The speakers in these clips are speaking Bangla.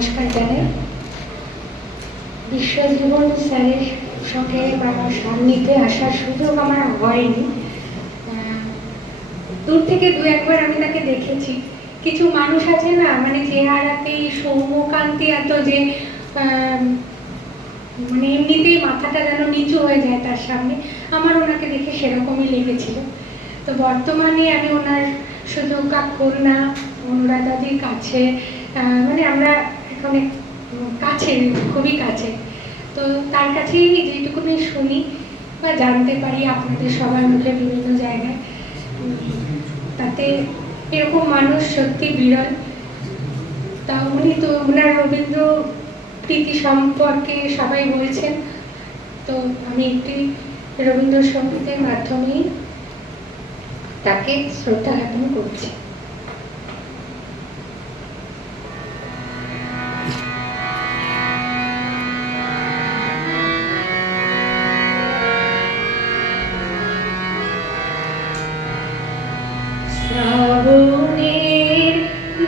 নমস্কার জানাই। বিশ্বজীবন স্যারের সঙ্গে সান্নিধ্যে আসার সুযোগ আমার হয়নি। দূর থেকে দু একবার আমি তাকে দেখেছি। কিছু মানুষ আছে না, মানে চেহারাতেই সৌম্যকান্তি এত যে মানে এমনিতেই মাথাটা যেন নিচু হয়ে যায় তার সামনে। আমার ওনাকে দেখে সেরকমই লেগেছিল। তো বর্তমানে আমি ওনার শুধু কন্যা অনুরাধাদির কাছে, মানে আমরা এখানে কাছে, খুবই কাছে। তো তার কাছেই যেটুকুনি শুনি বা জানতে পারি আপনাদের সবার মুখে বিভিন্ন জায়গায়, তাতে এরকম মানুষ সত্যি বিরল। তা উনি তো ওনার রবীন্দ্র প্রীতি সম্পর্কে সবাই বলছেন, তো আমি একটি রবীন্দ্রসঙ্গীতের মাধ্যমেই তাকে শ্রদ্ধা জ্ঞাপন করছি। শ্রাবণের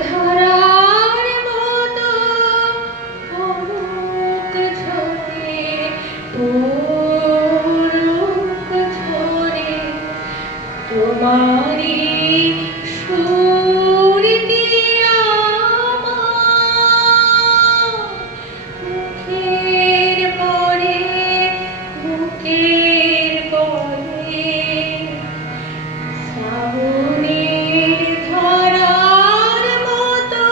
ধারার মতো পরুক ঝরে, পরুক ঝরে তোমারি সুর দিয়া মুখের পরে, বুকের পরে। শ্রাবণের ধারার মতো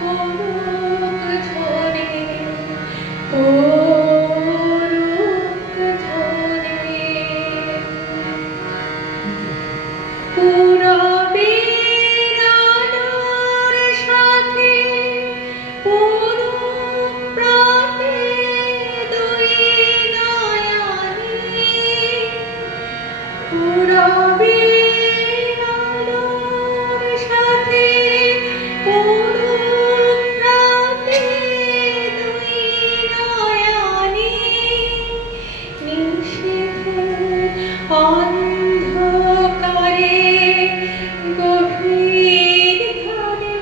পরুক ঝরে, পরুক ঝরে। পূরবের আলোর সাথে পরুক প্রাতে দুই নয়নে। পূরবের আলোর সাথে পরুক প্রাতে দুই নয়নে। নিষেধে অন্ধকারে গভীর ধারে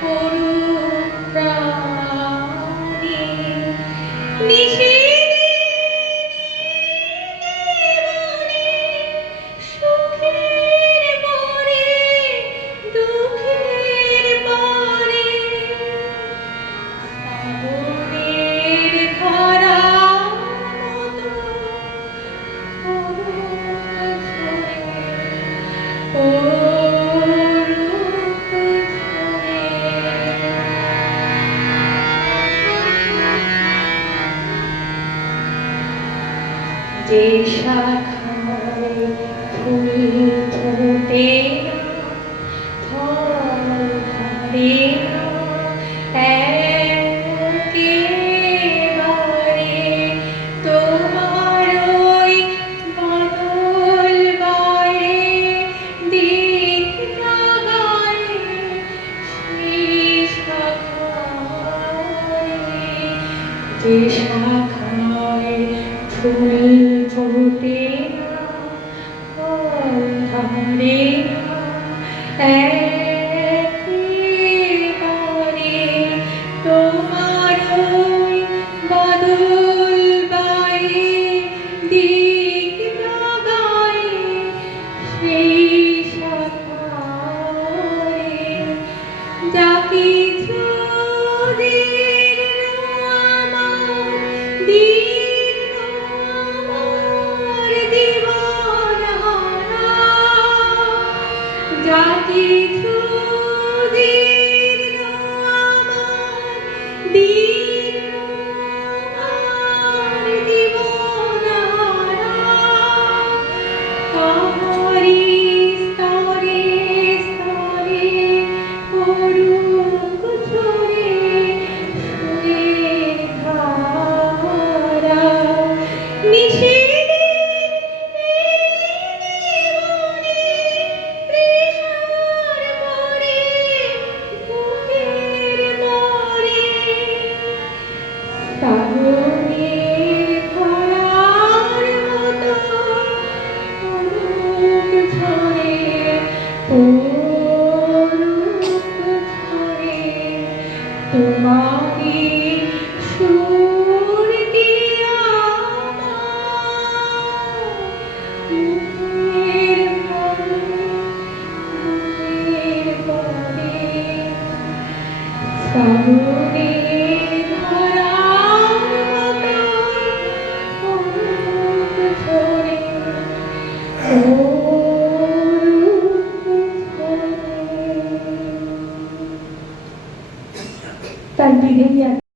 পরুক প্রাণে। নিষেধে সুখের পরে, দুঃখের পরে। শ্রাবণের ধারার মতো পরুক ঝরে, পরুক ঝরে। যে শাখায় ফুল ফোটে না, ফল ধরে না একেবারে, তোমার ওই বাদল বায়ে দিক জাগায় সেই শাখায়। যে শাখায় ফুল ফোটে না, ফল ধরে না একেবারে, তোমার ওই বাদল বায়ে দিক জাগায় সেই শাখায়। যা কিছু দীর্ঘ আমার, দীর্ঘ আমার জীবন হারা, যা কিছু তোমারি সুর দিয়া মুখের পরে শ্রাবণে